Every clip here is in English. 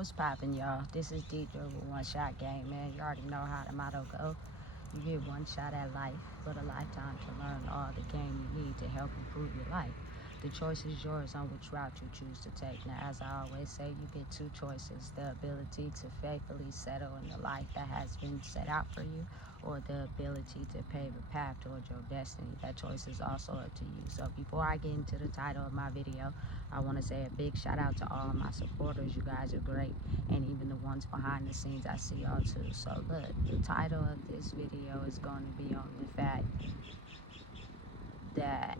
What's poppin', y'all? This is Tic Tok with One Shot Game, man. You already know how the motto go. You get one shot at life, but a lifetime to learn all the game you need to help improve your life. The choice is yours on which route you choose to take. Now, as I always say, you get two choices: the ability to faithfully settle in the life that has been set out for you, or the ability to pave a path towards your destiny. That choice is also up to you. So before I get into the title of my video, I want to say a big shout out to all my supporters. You guys are great, and even the ones behind the scenes, I see y'all too. So look, the title of this video is going to be on the fact that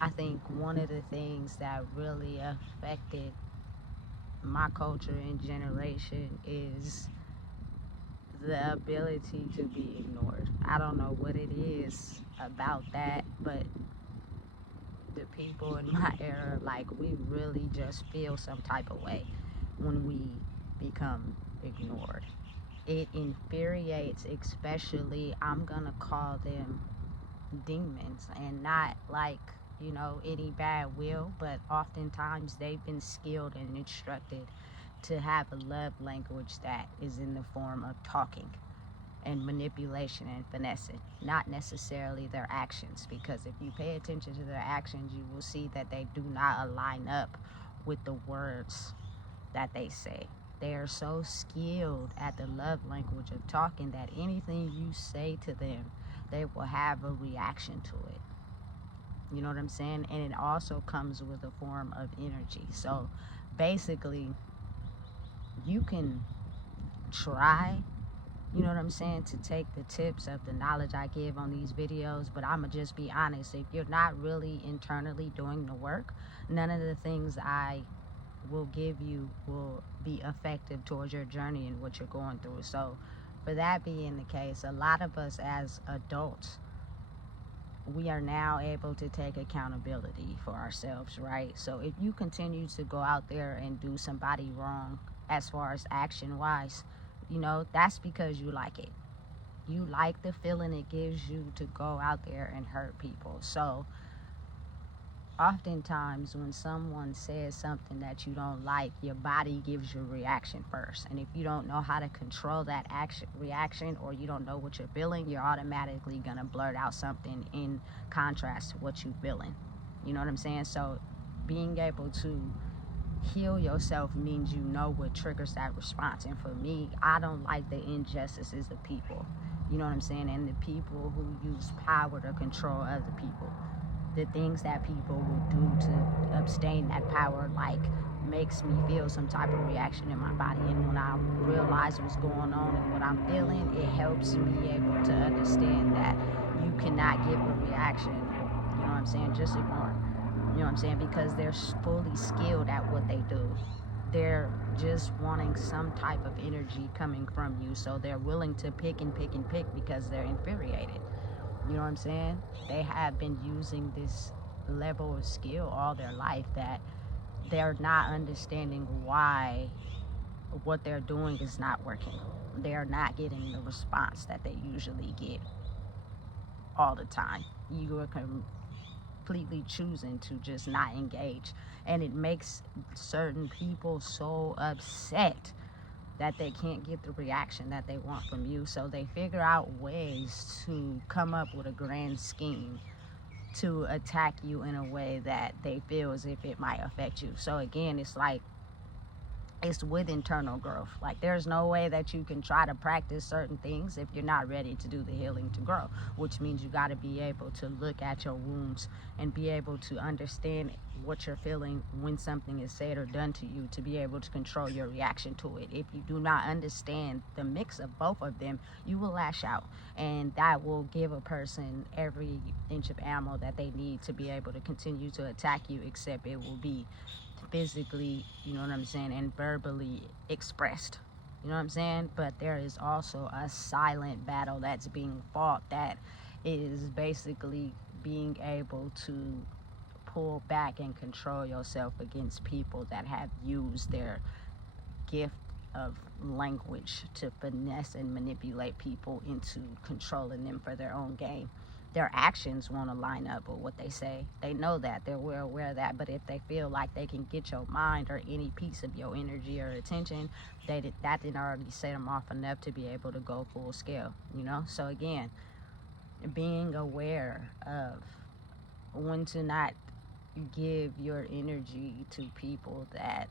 I think one of the things that really affected my culture and generation is the ability to be ignored. I don't know what it is about that, but the people in my era, like, we really just feel some type of way when we become ignored. It infuriates, especially, I'm gonna call them demons, and not like, any bad will, but oftentimes they've been skilled and instructed to have a love language that is in the form of talking and manipulation and finessing, not necessarily their actions, because if you pay attention to their actions, you will see that they do not align up with the words that they say. They are so skilled at the love language of talking that anything you say to them, they will have a reaction to it. You know what I'm saying? And it also comes with a form of energy. So basically, you can try, you know what I'm saying, to take the tips of the knowledge I give on these videos, but I'ma just be honest, if you're not really internally doing the work, none of the things I will give you will be effective towards your journey and what you're going through. So for that being the case, a lot of us as adults, we are now able to take accountability for ourselves, right? So if you continue to go out there and do somebody wrong as far as action wise, that's because you like it. You like the feeling it gives you to go out there and hurt people. So oftentimes when someone says something that you don't like, your body gives you a reaction first. And if you don't know how to control that reaction, or you don't know what you're feeling, you're automatically gonna blurt out something in contrast to what you're feeling. You know what I'm saying? So being able to heal yourself means you know what triggers that response. And for me, I don't like the injustices of people. You know what I'm saying? And the people who use power to control other people. The things that people will do to abstain that power, like, makes me feel some type of reaction in my body. And when I realize what's going on and what I'm feeling, it helps me able to understand that you cannot give a reaction, you know what I'm saying, just ignore. You know what I'm saying? Because they're fully skilled at what they do. They're just wanting some type of energy coming from you, so they're willing to pick and pick and pick because they're infuriated. You know what I'm saying? They have been using this level of skill all their life that they're not understanding why what they're doing is not working. They're not getting the response that they usually get all the time. You are completely choosing to just not engage. And it makes certain people so upset that they can't get the reaction that they want from you. So they figure out ways to come up with a grand scheme to attack you in a way that they feel as if it might affect you. So again, it's like, it's with internal growth. Like, there's no way that you can try to practice certain things if you're not ready to do the healing to grow, which means you got to be able to look at your wounds and be able to understand what you're feeling when something is said or done to you, to be able to control your reaction to it. If you do not understand the mix of both of them, you will lash out, and that will give a person every inch of ammo that they need to be able to continue to attack you, except it will be physically, you know what I'm saying, and verbally expressed. You know what I'm saying? But there is also a silent battle that's being fought, that is basically being able to pull back and control yourself against people that have used their gift of language to finesse and manipulate people into controlling them for their own gain. their actions won't line up with what they say. They know that, they're well aware of that, but if they feel like they can get your mind or any piece of your energy or attention, that didn't already set them off enough to be able to go full scale, you know? So again, being aware of when to not give your energy to people that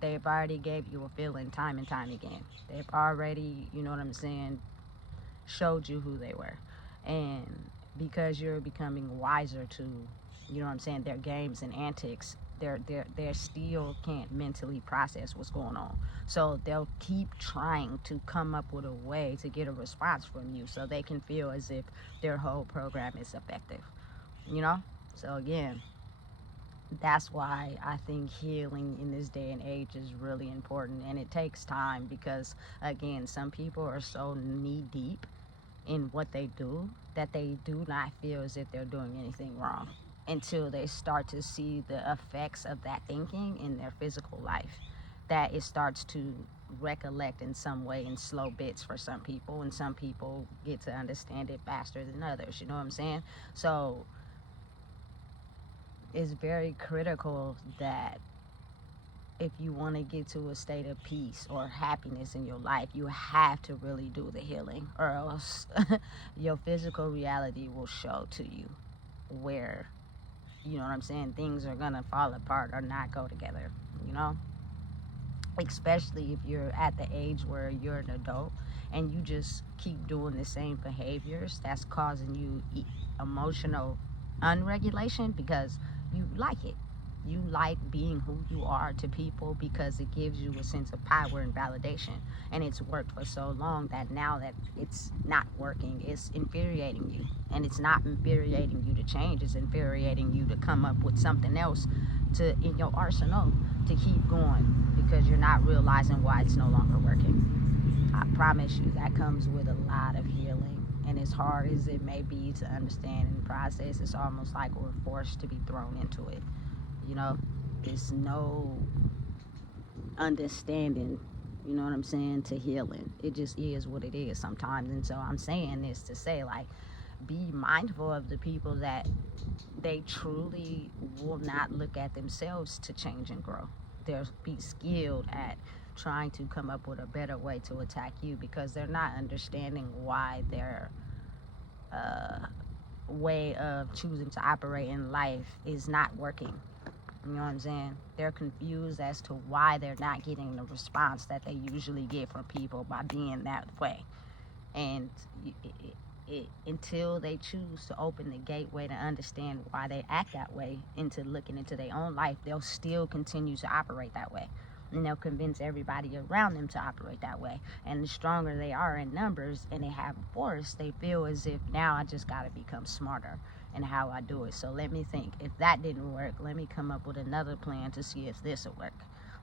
they've already gave you a feeling time and time again. They've already, you know what I'm saying, showed you who they were. And because you're becoming wiser to, you know what I'm saying, their games and antics, they still can't mentally process what's going on. So they'll keep trying to come up with a way to get a response from you so they can feel as if their whole program is effective, you know? So again, that's why I think healing in this day and age is really important, and it takes time because again, some people are so knee deep in what they do that they do not feel as if they're doing anything wrong until they start to see the effects of that thinking in their physical life, that it starts to recollect in some way in slow bits for some people, and some people get to understand it faster than others, you know what I'm saying? So it's very critical that if you want to get to a state of peace or happiness in your life, you have to really do the healing, or else your physical reality will show to you where, you know what I'm saying, things are gonna fall apart or not go together, you know? Especially if you're at the age where you're an adult and you just keep doing the same behaviors that's causing you emotional unregulation because you like it. You like being who you are to people because it gives you a sense of power and validation. And it's worked for so long that now that it's not working, it's infuriating you. And it's not infuriating you to change, it's infuriating you to come up with something else to in your arsenal to keep going because you're not realizing why it's no longer working. I promise you that comes with a lot of healing. And as hard as it may be to understand and process, it's almost like we're forced to be thrown into it. You know, there's no understanding, you know what I'm saying, to healing. It just is what it is sometimes. And so I'm saying this to say, like, be mindful of the people that they truly will not look at themselves to change and grow. They'll be skilled at trying to come up with a better way to attack you because they're not understanding why their way of choosing to operate in life is not working. You know what I'm saying? They're confused as to why they're not getting the response that they usually get from people by being that way. And until they choose to open the gateway to understand why they act that way into looking into their own life, they'll still continue to operate that way. And they'll convince everybody around them to operate that way. And the stronger they are in numbers and they have force, they feel as if now I just got to become smarter in how I do it. So let me think. If that didn't work, let me come up with another plan to see if this will work.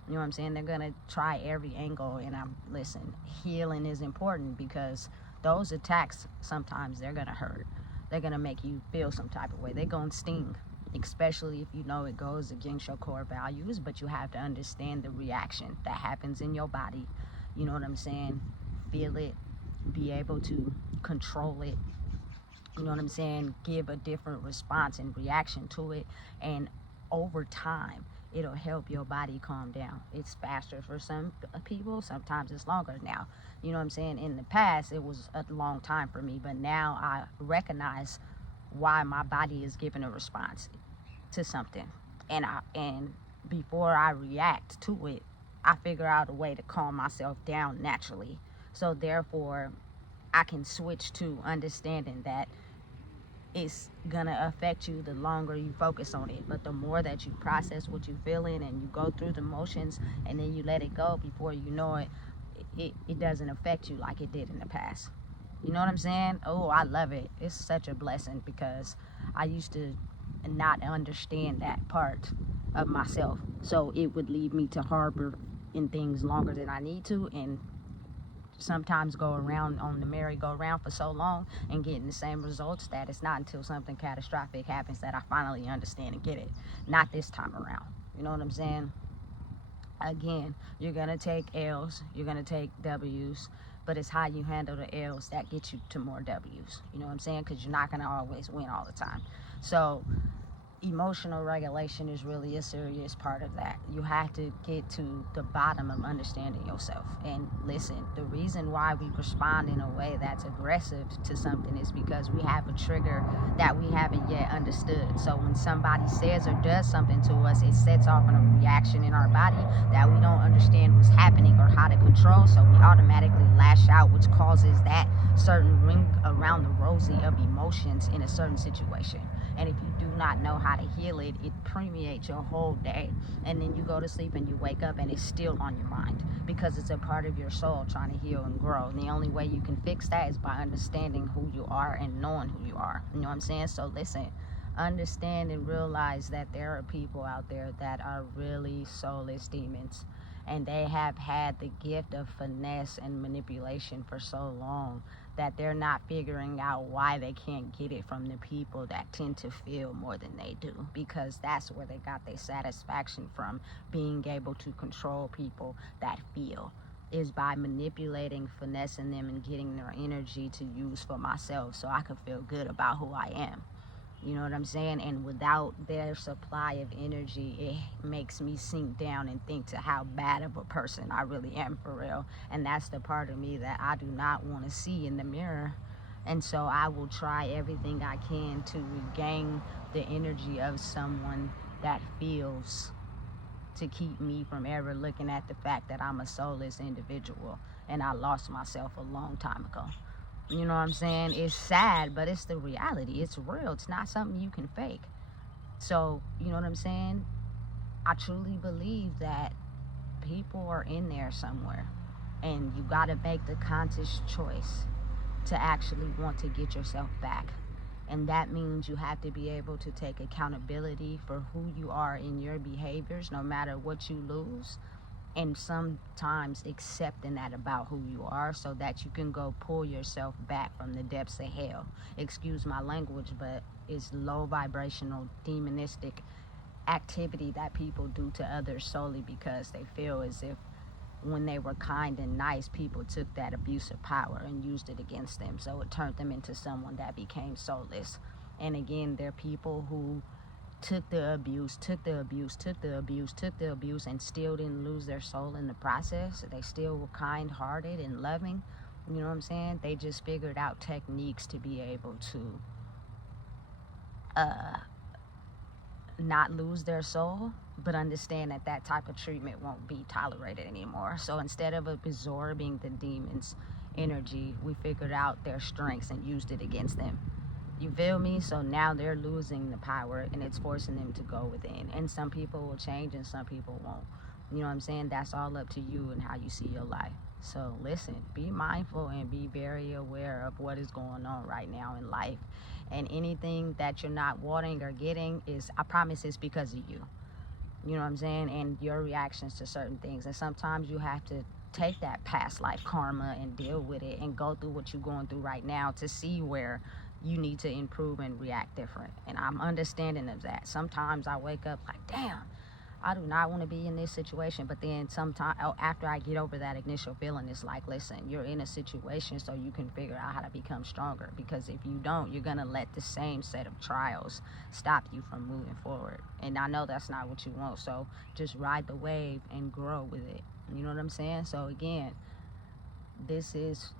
You know what I'm saying? They're going to try every angle. And listen, healing is important because those attacks, sometimes they're going to hurt. They're going to make you feel some type of way. They're going to sting, especially if you know it goes against your core values, but you have to understand the reaction that happens in your body. You know what I'm saying? Feel it, be able to control it. You know what I'm saying? Give a different response and reaction to it. And over time, it'll help your body calm down. It's faster for some people. Sometimes it's longer now. You know what I'm saying? In the past, it was a long time for me. But now I recognize why my body is giving a response to something. And before I react to it, I figure out a way to calm myself down naturally. So therefore, I can switch to understanding that it's gonna affect you the longer you focus on it. But the more that you process what you're feeling and you go through the motions and then you let it go, before you know it, it doesn't affect you like it did in the past. You know what I'm saying? Oh, I love it. It's such a blessing because I used to not understand that part of myself. So it would lead me to harbor in things longer than I need to, and sometimes go around on the merry-go-round for so long and getting the same results that it's not until something catastrophic happens that I finally understand and get it. Not this time around. You know what I'm saying? Again, you're going to take L's, you're going to take W's, but it's how you handle the L's that get you to more W's. You know what I'm saying? Because you're not going to always win all the time. So emotional regulation is really a serious part of that. You have to get to the bottom of understanding yourself. And listen, the reason why we respond in a way that's aggressive to something is because we have a trigger that we haven't yet understood. So when somebody says or does something to us, it sets off a reaction in our body that we don't understand what's happening or how to control. So we automatically lash out, which causes that certain ring around the rosy of emotions in a certain situation. And if you do not know how to heal it, it permeates your whole day. And then you go to sleep and you wake up and it's still on your mind because it's a part of your soul trying to heal and grow. And the only way you can fix that is by understanding who you are and knowing who you are. You know what I'm saying? So listen, understand and realize that there are people out there that are really soulless demons. And they have had the gift of finesse and manipulation for so long that they're not figuring out why they can't get it from the people that tend to feel more than they do, because that's where they got their satisfaction from, being able to control people that feel, is by manipulating, finessing them, and getting their energy to use for myself so I could feel good about who I am. You know what I'm saying? And without their supply of energy, it makes me sink down and think to how bad of a person I really am for real. And that's the part of me that I do not want to see in the mirror. And so I will try everything I can to regain the energy of someone that feels, to keep me from ever looking at the fact that I'm a soulless individual and I lost myself a long time ago. You know what I'm saying? It's sad, but it's the reality. It's real. It's not something you can fake. So, you know what I'm saying? I truly believe that people are in there somewhere. And you got to make the conscious choice to actually want to get yourself back. And that means you have to be able to take accountability for who you are in your behaviors, no matter what you lose. And sometimes accepting that about who you are so that you can go pull yourself back from the depths of hell. Excuse my language, but it's low vibrational, demonistic activity that people do to others solely because they feel as if when they were kind and nice, people took that abuse of power and used it against them. So it turned them into someone that became soulless. And again, they're people who took the abuse, and still didn't lose their soul in the process. They still were kind-hearted and loving. You know what I'm saying? They just figured out techniques to be able to not lose their soul, but understand that that type of treatment won't be tolerated anymore. So instead of absorbing the demon's energy, we figured out their strengths and used it against them. You feel me? So now they're losing the power and it's forcing them to go within. And some people will change and some people won't. You know what I'm saying? That's all up to you and how you see your life. So listen, be mindful and be very aware of what is going on right now in life. And anything that you're not wanting or getting is, I promise, it's because of you. You know what I'm saying? And your reactions to certain things. And sometimes you have to take that past life karma and deal with it and go through what you're going through right now to see where you need to improve and react different. And I'm understanding of that. Sometimes I wake up like, damn, I do not want to be in this situation. But then sometimes after I get over that initial feeling, it's like, listen, you're in a situation so you can figure out how to become stronger. Because if you don't, you're going to let the same set of trials stop you from moving forward. And I know that's not what you want. So just ride the wave and grow with it. You know what I'm saying? So again, this is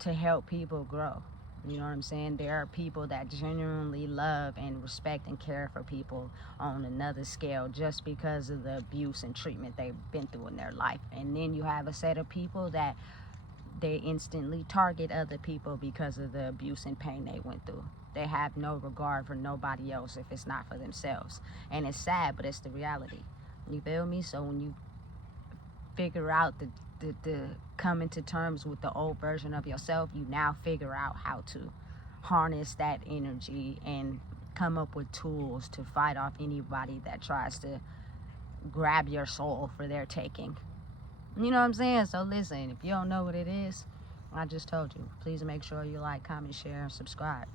to help people grow. You know what I'm saying? There are people that genuinely love and respect and care for people on another scale just because of the abuse and treatment they've been through in their life. And then you have a set of people that they instantly target other people because of the abuse and pain they went through. They have no regard for nobody else if it's not for themselves. And it's sad, but it's the reality. You feel me? So when you figure out the coming to terms with the old version of yourself, you now figure out how to harness that energy and come up with tools to fight off anybody that tries to grab your soul for their taking. You know what I'm saying? So listen, if you don't know what it is, I just told you. Please make sure you like, comment, share, and subscribe.